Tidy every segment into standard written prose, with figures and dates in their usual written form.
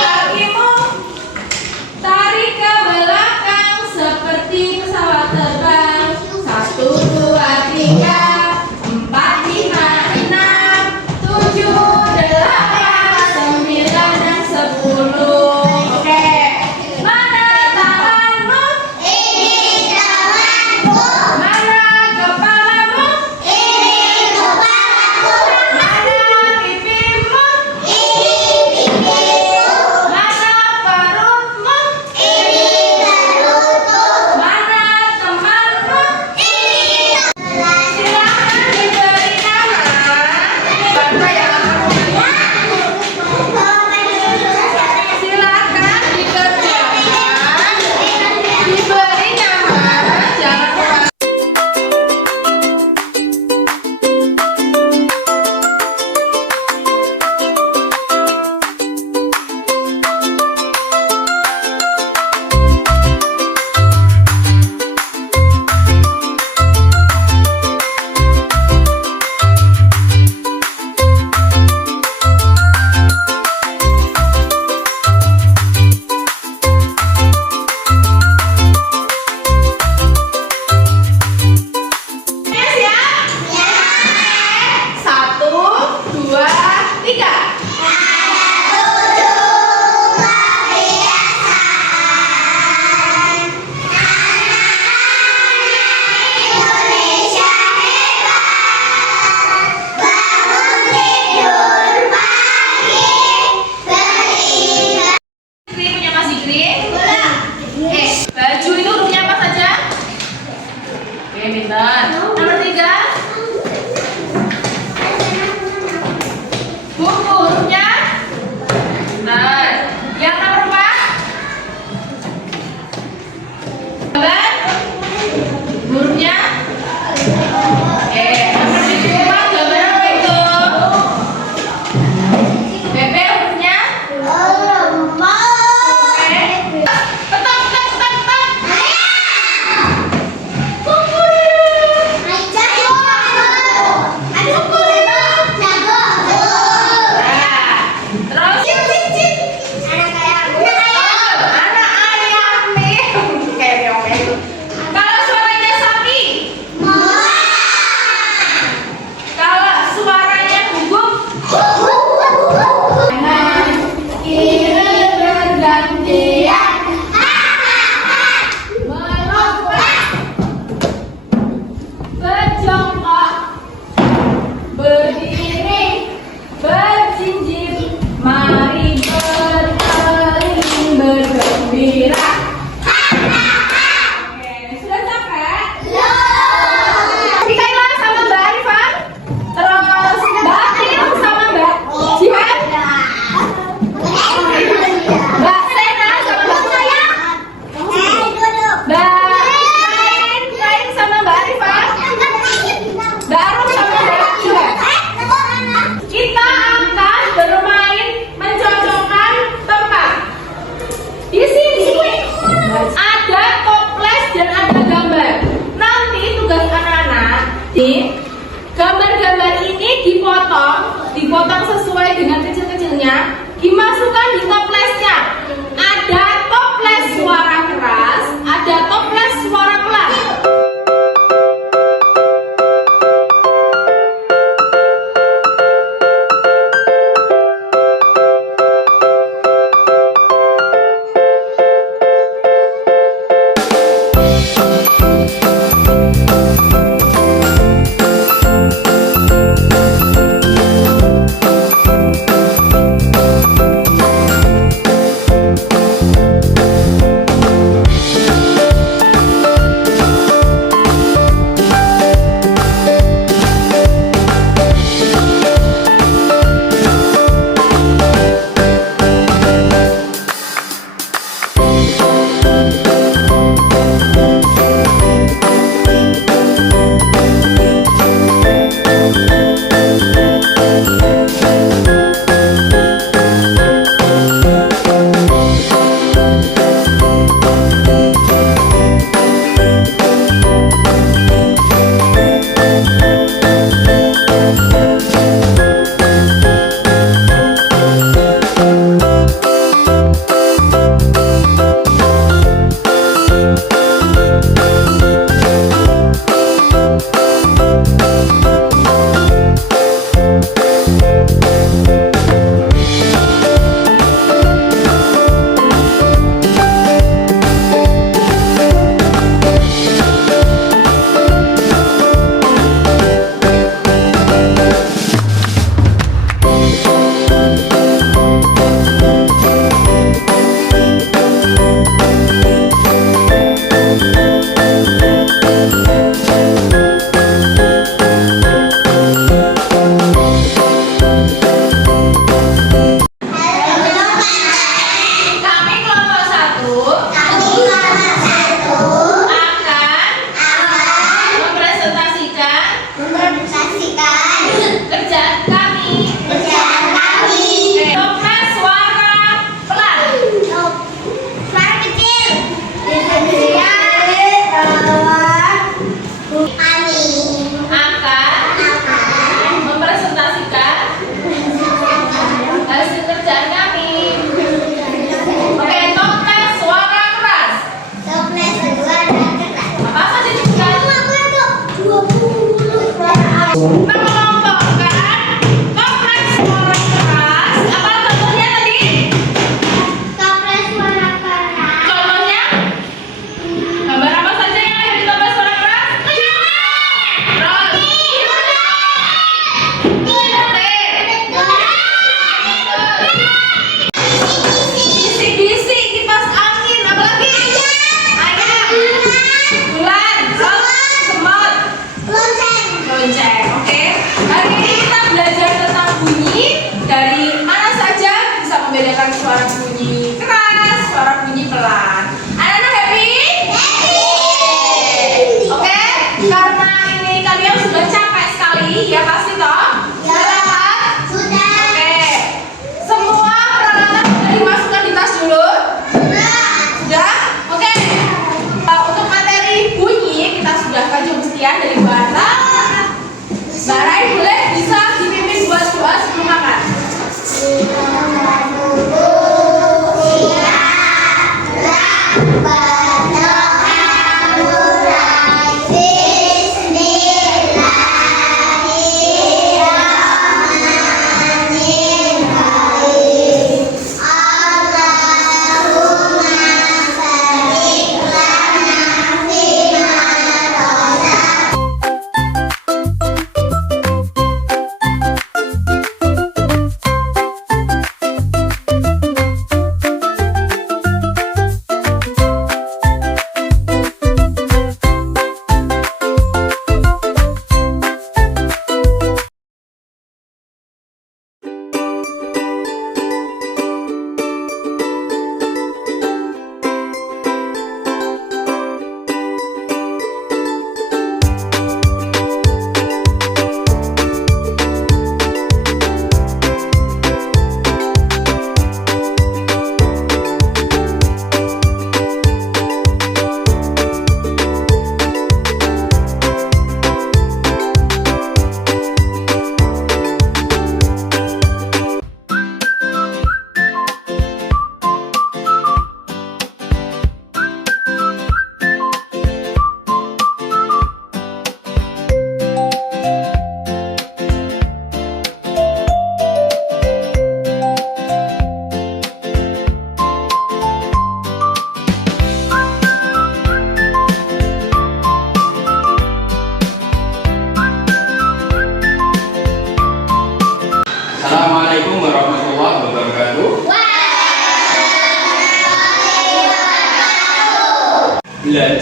Kakimu tarik ke belakang seperti pesawat terbang. 1, 2, 3, 4, 5, 6, 7, 8, 9, dan 10. Oke. Mana tanganmu? Ini tanganku. Mana kepalamu? Ini kepalaku. Mana pipimu? Ini pipiku. Mana perutmu? Ini perutku. Mana temanmu? Ini temanku. Silakan diberi nama. Siapa yang silakan dikerjakan. Diberi nama. Jangan lupa. Siap? 1, 2, 3. Zikri punya Mas Zikri? Baju itu hurufnya apa saja? Oke, pintar. Nomor 3. Buku.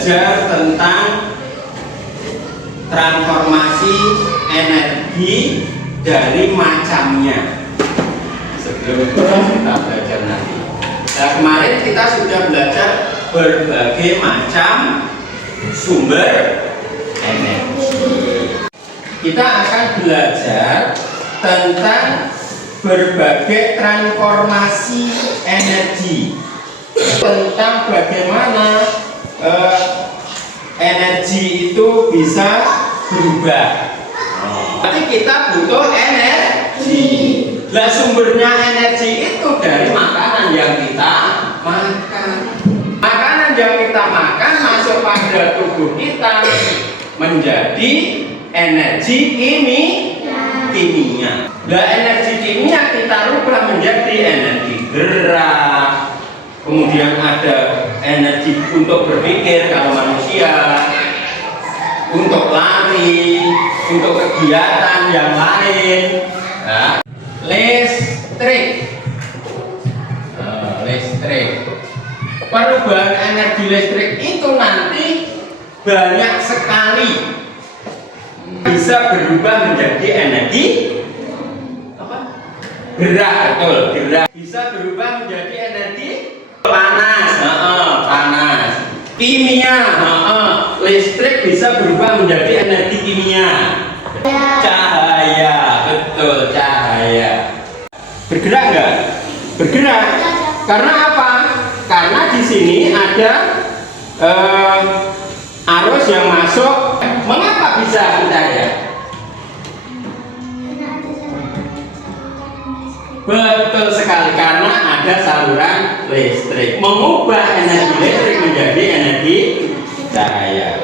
belajar tentang transformasi energi dari macamnya sebelum kita belajar nanti. Nah, kemarin kita sudah belajar berbagai macam sumber energi. Kita akan belajar tentang berbagai transformasi energi, tentang bagaimana energi itu bisa berubah. Tapi kita butuh energi. Nah, sumbernya energi itu dari makanan yang kita makan. Makanan yang kita makan masuk pada tubuh kita menjadi energi kimia. Nah, energi kimia kita rubah menjadi energi gerak. Kemudian ada energi untuk berpikir kalau manusia, untuk lari, untuk kegiatan yang lain. Nah, listrik. Perubahan energi listrik itu nanti banyak sekali. Bisa berubah menjadi energi gerak, betul, gerak. Bisa berubah menjadi energi panas, panas. Kimia, listrik bisa berubah menjadi energi kimia. Cahaya, betul, cahaya. Bergerak enggak? Bergerak. Karena apa? Karena di sini ada arus yang masuk. Mengapa bisa cahaya? Betul sekali, karena ada saluran listrik mengubah energi listrik menjadi energi cahaya.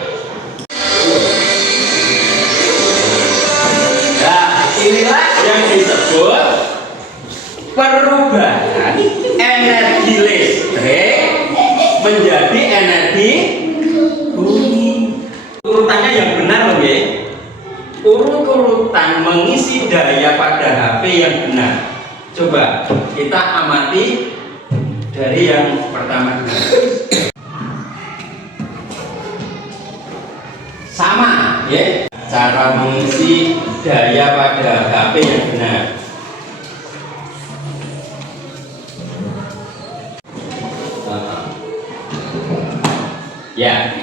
Nah, inilah yang disebut perubahan energi listrik menjadi energi bumi. Urutannya yang benar loh ya. Urut-urutan mengisi daya pada HP yang benar. Coba kita amati dari yang pertama dulu. Sama ya, cara mengisi daya pada HP yang benar. Ya,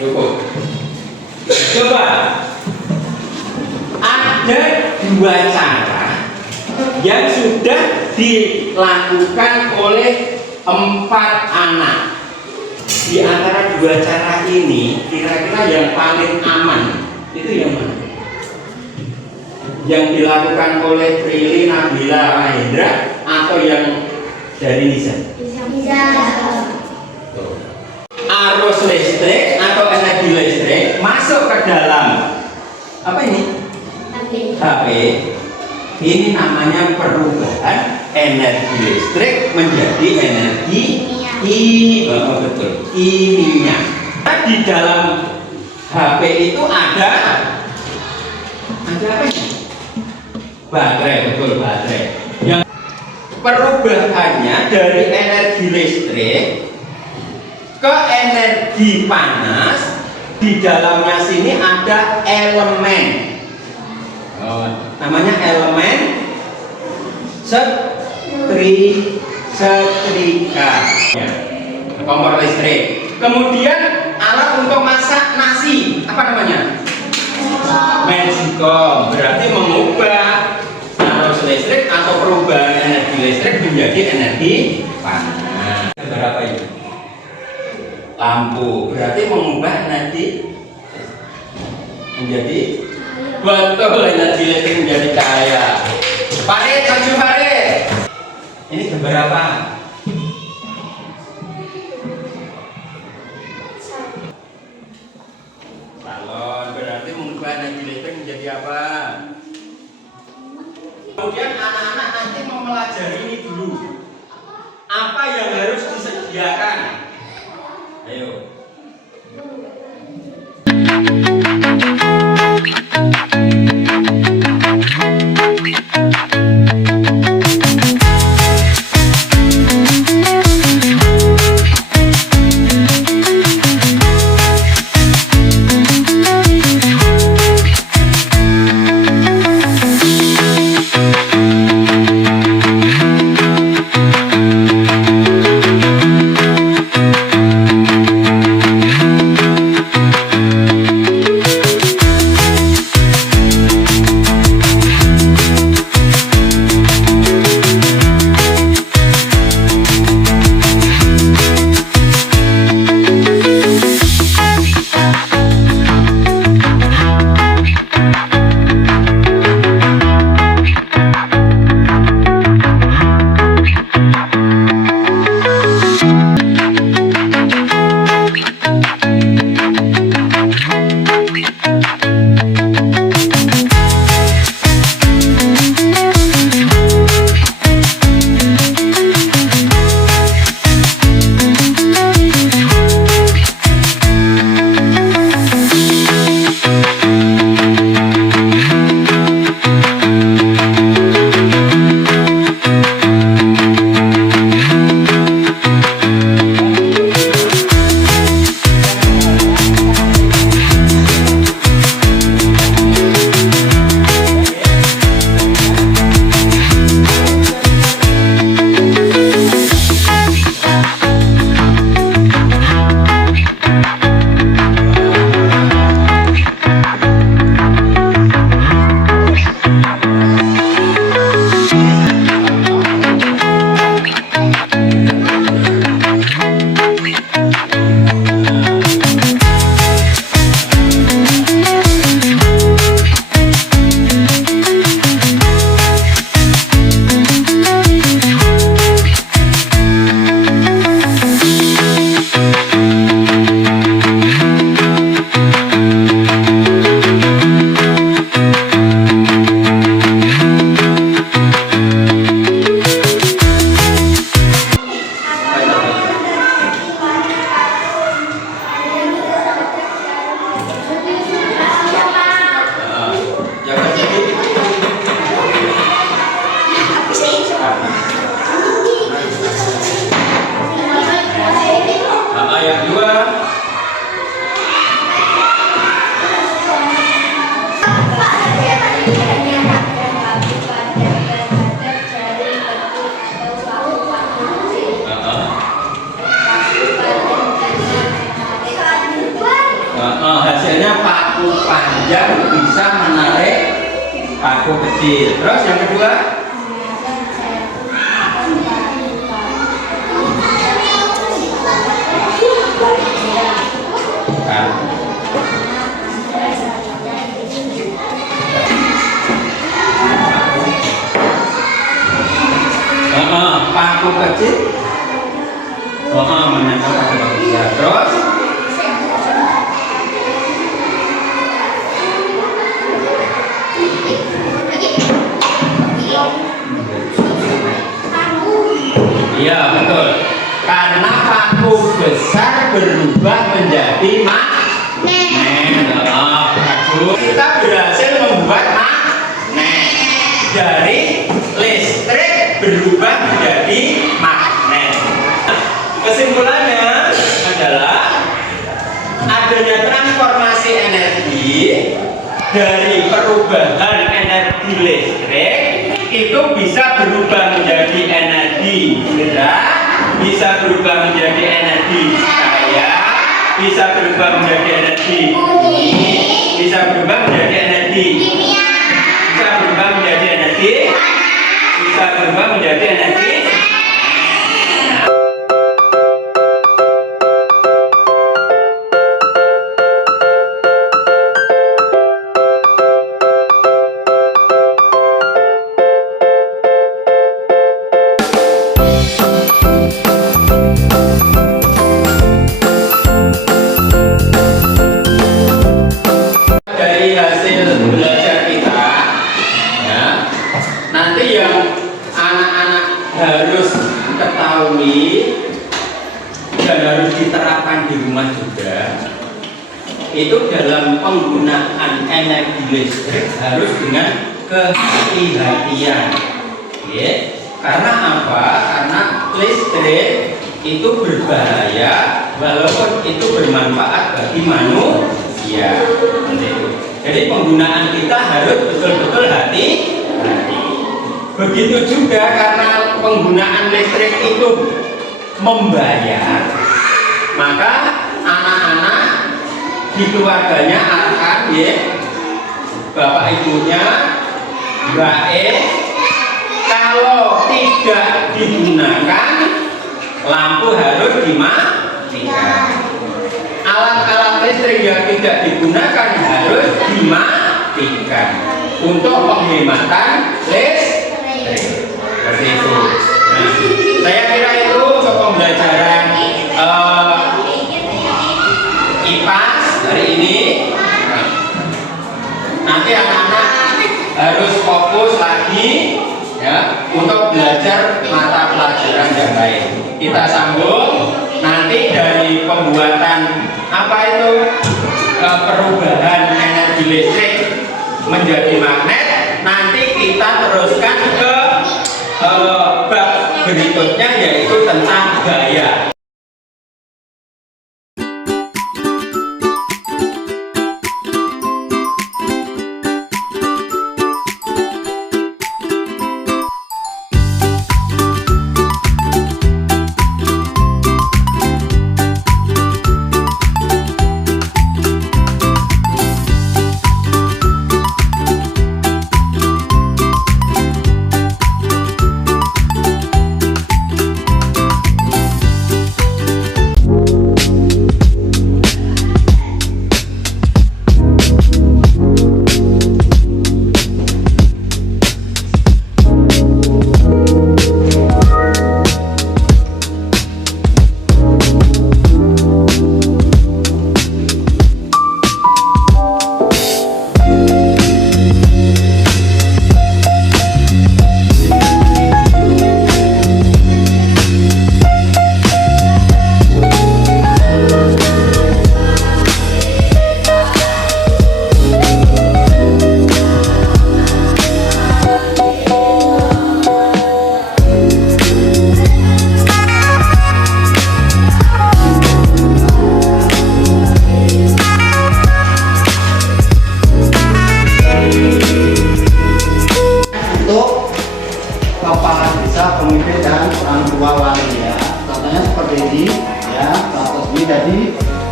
cukup. Coba ada dua cara yang sudah dilakukan oleh 4 anak. Di antara dua cara ini, kira-kira yang paling aman itu yang mana? Yang dilakukan oleh Prilly, Nabila, Mahendra, atau yang dari Nisa? Arus listrik atau energi listrik masuk ke dalam apa ini? HP. Ini namanya perubahan energi listrik menjadi energi kimia. Di dalam HP itu ada apa ini? Baterai, betul, baterai. Yang perubahannya dari energi listrik ke energi panas, di dalamnya sini ada elemen. Namanya elemen setrika, kompor listrik. Kemudian alat untuk masak nasi, apa namanya? Magicom. Berarti mengubah arus listrik atau perubahan energi listrik menjadi energi panas. Berapa itu? Lampu. Berarti mengubah energi menjadi, betul, energi listrik menjadi cahaya. Farid, maju Farid. Ini gambar apa? Balon. Berarti mengubah energi listrik menjadi apa? Kemudian anak-anak nanti mempelajari ini dulu. Apa yang harus disediakan? Ayo. Terus yang kedua? Bukan. Paku kecil. Menempel pada paku besar. Terus? Iya betul. Karena paku besar berubah menjadi magnet. Bagus. Kita berhasil membuat magnet. Dari listrik berubah menjadi magnet. Kesimpulannya adalah adanya transformasi energi dari perubahan energi listrik itu bisa berubah menjadi energi gerak, bisa berubah menjadi energi cahaya, bisa berubah menjadi energi bumi, bisa berubah menjadi energi kimia, bisa berubah menjadi energi, bisa berubah menjadi energi. Dari hasil belajar kita, ya, nanti yang anak-anak harus ketahui dan harus diterapkan di rumah juga, itu dalam penggunaan energi listrik harus dengan kehati-hatian, ya. Karena apa? Karena listrik itu berbahaya walaupun itu bermanfaat bagi manusia. Jadi penggunaan kita harus betul-betul hati-hati. Begitu juga karena penggunaan listrik itu membayar, maka anak-anak di keluarganya akan, ya, bapak ibunya, Mbak E, kalau tidak digunakan lampu harus dimatikan. Alat-alat listrik yang tidak digunakan harus dimatikan untuk penghematan listrik. Seperti itu. Nah, saya kira itu untuk pembelajaran IPAS hari ini. Nanti anak-anak harus fokus lagi, ya, untuk belajar mata pelajaran yang lain. Kita sambung nanti dari pembuatan apa itu perubahan energi listrik menjadi magnet. Nanti kita teruskan ke bab berikutnya, yaitu tentang gaya.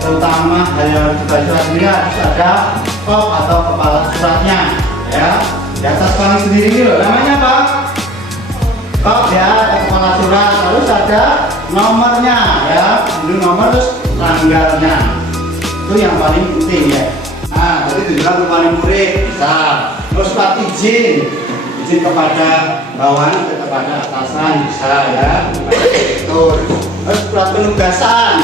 terutama hal yang dibaca ini harus ada kop atau kepala suratnya, ya. di atas paling sendiri ini loh, namanya apa? Kop ya, ada kepala surat, terus ada nomornya ya, ini nomor terus tanggalnya, itu yang paling penting ya. Nah, jadi tujuan paling murid bisa. Terus surat izin kepada bawahan, kepada atasan bisa ya, direktur. Terus surat penugasan,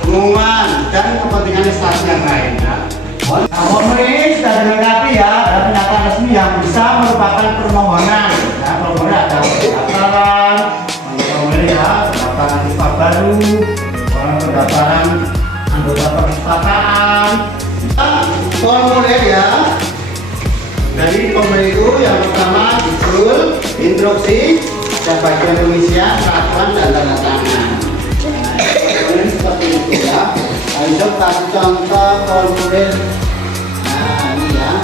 pengumuman dan kepentingan instansi yang lain ya. Nah, formulir sudah dilengkapi ya, ada pernyataan resmi yang bisa merupakan permohonan. Ya, formulir ada pendaftaran, formulir ya, pendaftaran siswa baru, pendaftaran anggota perpustakaan. Formulir ya. Dari formulir itu yang pertama judul, instruksi, ada bagian pengisian, peraturan dan tanda tangan. Formulir seperti itu ya. Ayo kasih contoh formulir. Nah ini ya.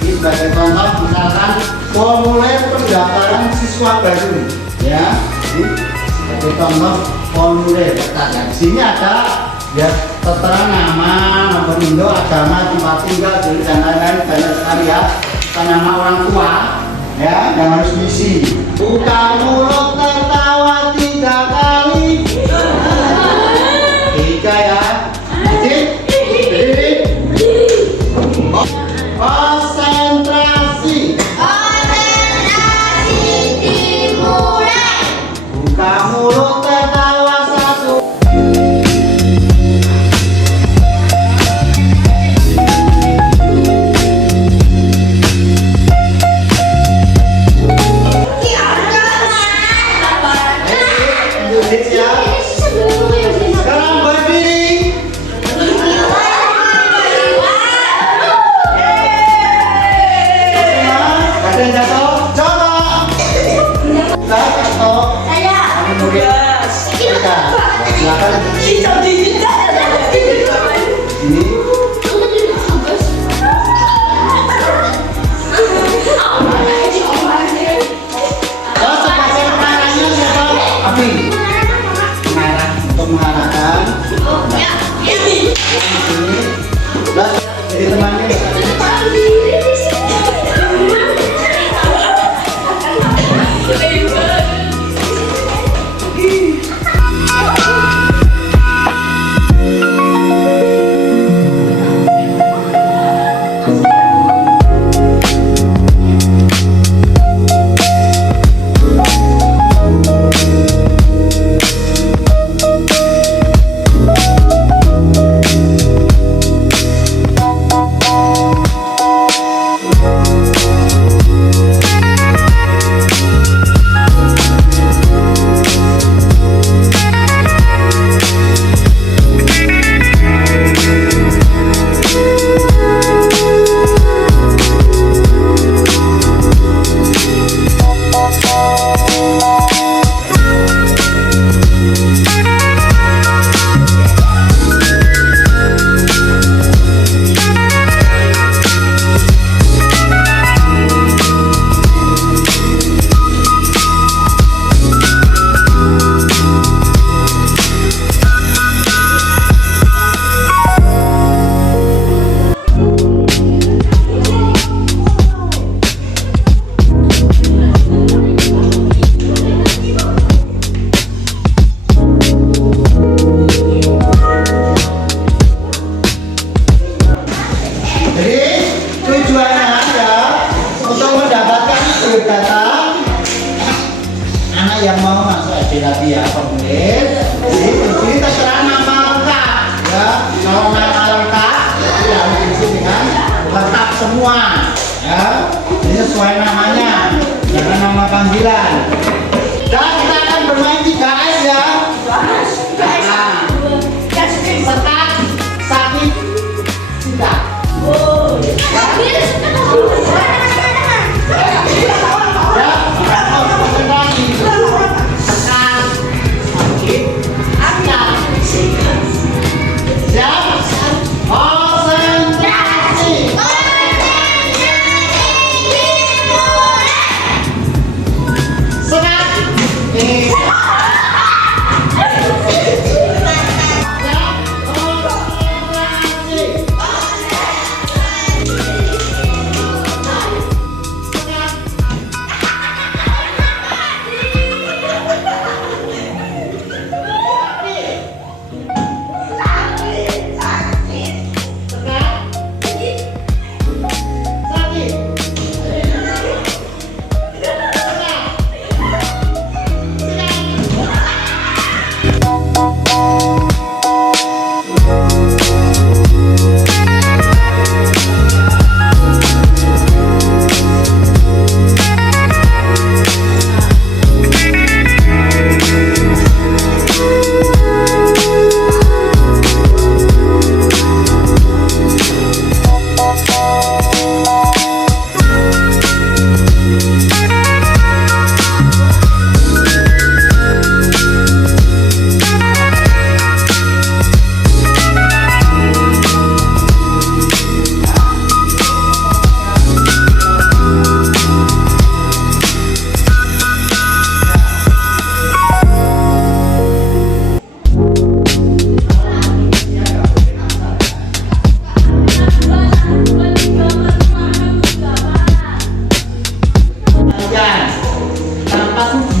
Ini sebagai contoh misalkan formulir pendaftaran siswa baru ya. Ini sebagai contoh formulir. Nah, di sini ada ya tertera nama, nomor induk, agama, tempat tinggal, jenis dan lain-lain banyak sekali ya. Nama orang tua ya yang harus diisi. Buka mulut tertawa 3 kali. 3 ya. Titik. Konsentrasi. Konsentrasi dimulai. Buka mulut tertawa 1. Sekarang berdiri. Badan jatuh. Coba. Jatuh. Kamu murid. Silakan. Ini. Sebagai pengarahnya siapa? Api. Mengarah untuk mengarahkan. Ini. Jadi temannya. Yang mau masuk SD tadi ya formulir, jadi terserah nama lengkap ya. Kalau nama lengkap itu harus diisi dengan lengkap semua ya. Ini sesuai namanya, jangan nama panggilan. Dan kita akan bermain 3S ya. Nah, setak, sakit, tidak. Konsentrasi dimulai.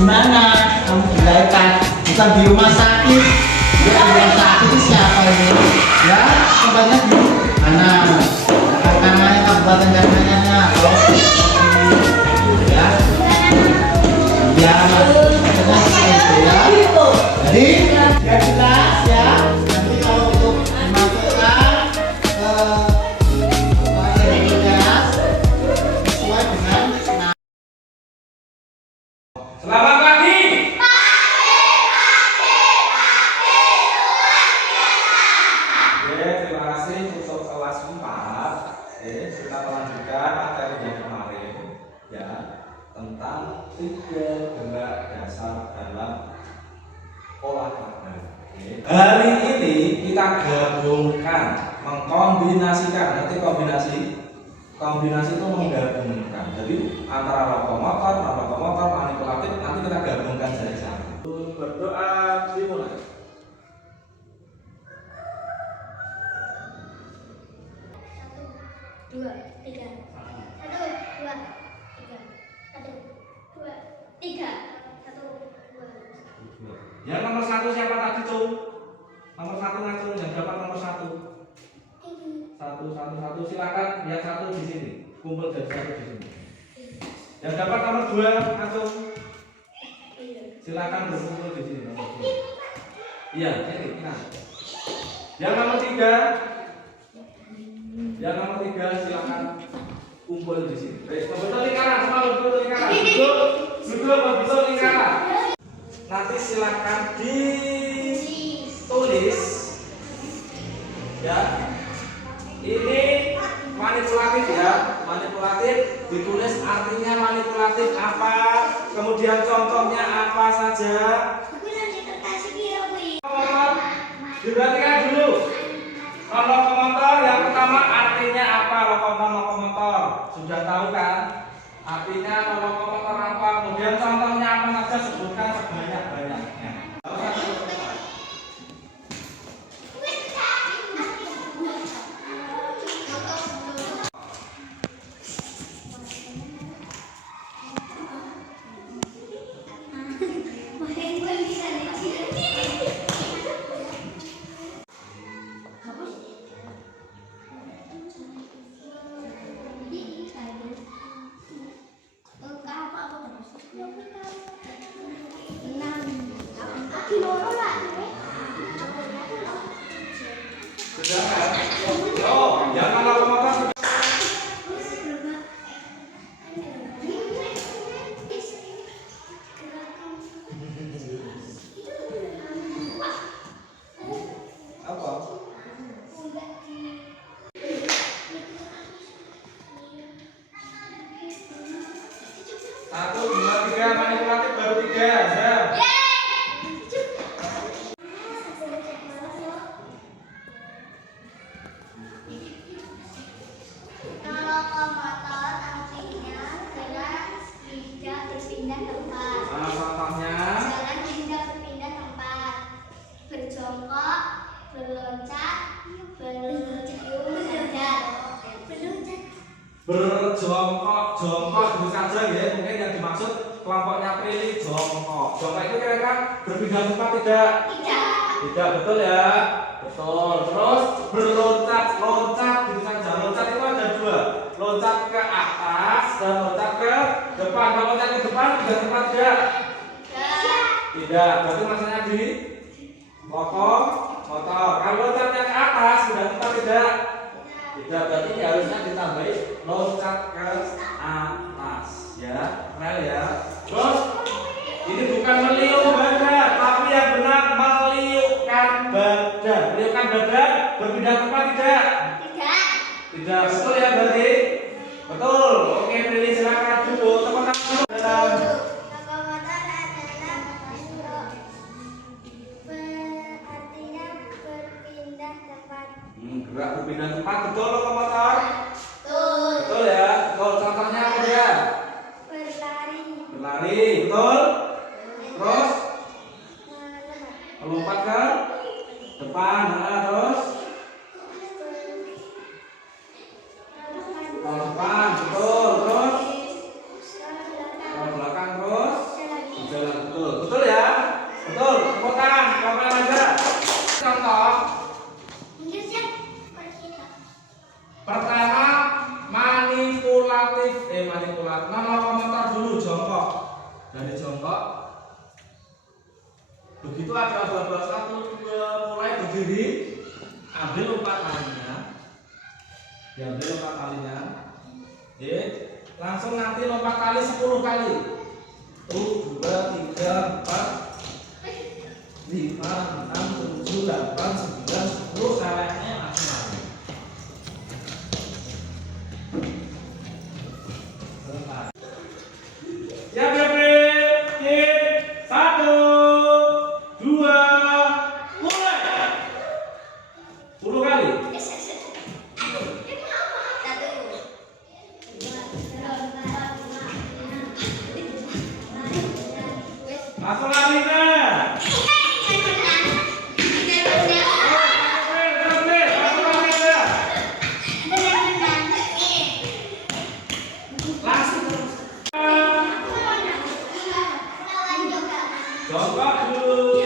mana kamu dilahirkan? Bukan di rumah sakit. Di rumah sakit itu siapa ini? Ya, tempatnya di mana? Namanya kabupaten dan nanyanya. Ya, ya, maksudnya seperti itu ya. Jadi, ya jelas ya. Nanti kalau untuk dimasukkan ke identitas sesuai dengan Selamat pagi. Oke, terima kasih untuk kelas 4. Kita melanjutkan materi yang kemarin ya tentang 3 gerak dasar dalam olahraga. Hari ini kita gabungkan, mengkombinasikan. Nanti kombinasi itu menggabungkan. Jadi antara lokomotor, non-lokomotor, manipulatif nanti kita gabungkan jadi satu. Berdoa dimulai. Dua, tiga. Satu, dua, tiga. Satu, dua, tiga. Satu, dua. Yang nomor 1 siapa tadi tuh? Nomor 1 ngacung, yang dapat nomor 1. Satu, silakan yang 1 di sini. Kumpul jadi 1 di sini. Yang dapat nomor 2 ngacung. Silakan berkumpul di sini nomor 2. Iya, ini. Nah. Yang nomor 3. Yang nomor 3 silakan kumpul di sini. Baik, betul lingkaran, semua betul lingkaran. Betul lingkaran. Nanti silakan ditulis ya. Ini manipulatif ya, manipulatif ditulis artinya manipulatif apa, kemudian contohnya apa saja. Diperhatikan dulu. Lokomotor yang pertama artinya apa? Lokomotor sudah tahu kan? Artinya lokomotor apa? Kemudian contohnya apa saja, sebutkan sebanyak-banyaknya. Sudah kan? Oh, jangan lokomotor. Apa? Satu, dua, tiga, manipulatif baru 3. Ya. Lokomotor artinya gerak tidak berpindah tempat. Contohnya Jalan tidak berpindah tempat. Berjongkok, berloncat, berjalan. berjongkok itu saja ya, mungkin yang dimaksud kelompoknya Prilly jongkok. Jongkok itu kira-kira berpindah tempat tidak? Tidak, betul ya? Betul. Terus berloncat gitu saja. Loncat itu ada 2, loncat ke atas dan loncat ke depan. Kalau loncat ke depan pindah tempat tidak? Tidak, berarti maksudnya di lokomotor. Kalau loncatnya ke atas pindah tempat tidak? Tidak, berarti ini harusnya ditambahi loncat ke atas ya, rel ya. Terus ini bukan meliuk badan, tapi yang benar meliukkan badan. Meliukkan badan berpindah tempat tidak? Tidak, betul ya berarti? Betul. Oke, Prilly silakan duduk. Teman dulu. Lokomotor adalah artinya berpindah tempat. Gerak berpindah tempat, betul lokomotor? Betul. Betul ya. Betul. Contohnya apa ya? Berlari, betul? Terus melompat ke depan, terus ke depan, betul. Terus ke belakang, terus jalan dari jongkok. Begitu ada babak 1, 2 mulai berdiri, ambil 4 kalinya. Diambil 4 kalinya. Oke, langsung nanti lompat kali 10 kali. 1, 2, 3, 4, 5, 6, 7, 8, 9, 10. Salahnya langsung lari. Ya, Gabriel. 1, 2, mulai. 10 kali. Langsung lari kan? Jongkok dulu.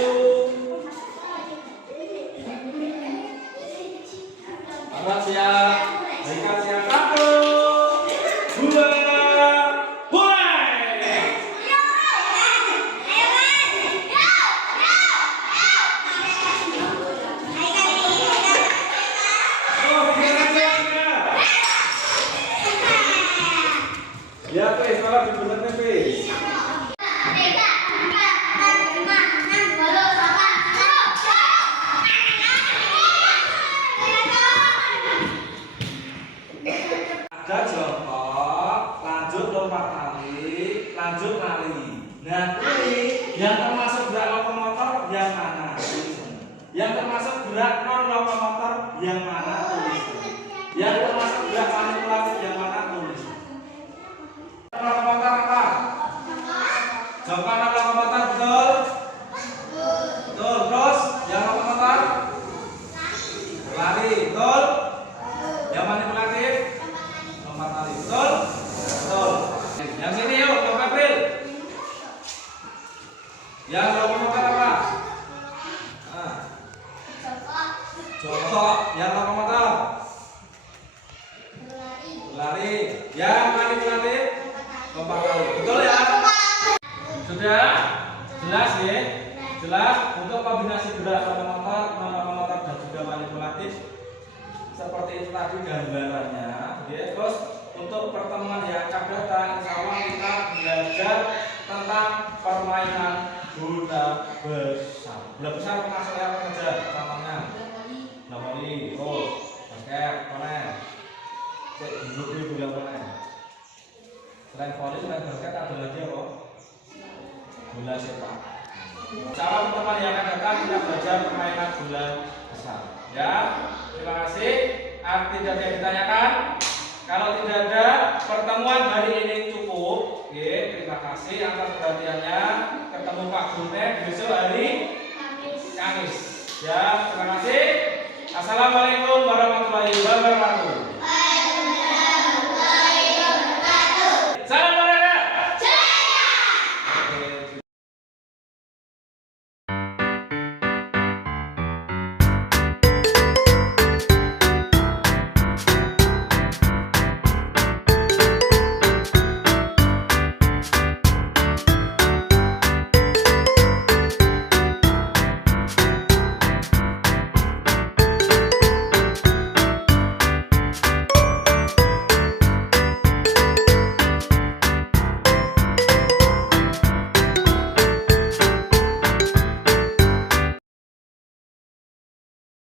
Angkat siap. Angkat siap. 1, 2, mulai. Oh, gimana caranya? Ya, Pis, kalau dibenerin, Pis. Ada jongkok, lanjut lompat kali, lanjut lari. Nah, ini yang termasuk gerak lokomotor yang mana? Yang termasuk gerak non lokomotor yang mana? Yang termasuk gerak manipulatif yang mana? Lokomotor apa? Jongkok non lokomotor, betul? Betul. Terus yang lokomotor? Lari, betul? Yang manipulatif? Lompat tali, betul? Betul. Yang sini yuk, Bang April. Yang lokomotor apa? Nah. Jongkok. Yang lokomotor? Lari. Yang manipulatif? Lompat tali. Betul ya? Sudah? Jelas ya? Jelas untuk kombinasi gerak lokomotor, non lokomotor dan juga manipulatif. Seperti itu tadi gambarannya. Ya, terus untuk pertemuan yang akan datang, insya Allah kita belajar tentang permainan bola besar. Bola besar termasuk apa saja? Contohnya, voli, terus basket, konen. Cek dulu bola konen. Selain voli, selain basket ada lagi apa? Bola sepak. Cara pertemuan yang akan datang kita belajar permainan bola besar. Ya, terima kasih. Arti dari yang ditanyakan. Kalau tidak ada, pertemuan hari ini cukup. Oke, terima kasih atas perhatiannya. Ketemu Pak Gune besok hari Kamis. Ya, terima kasih. Assalamualaikum warahmatullahi wabarakatuh.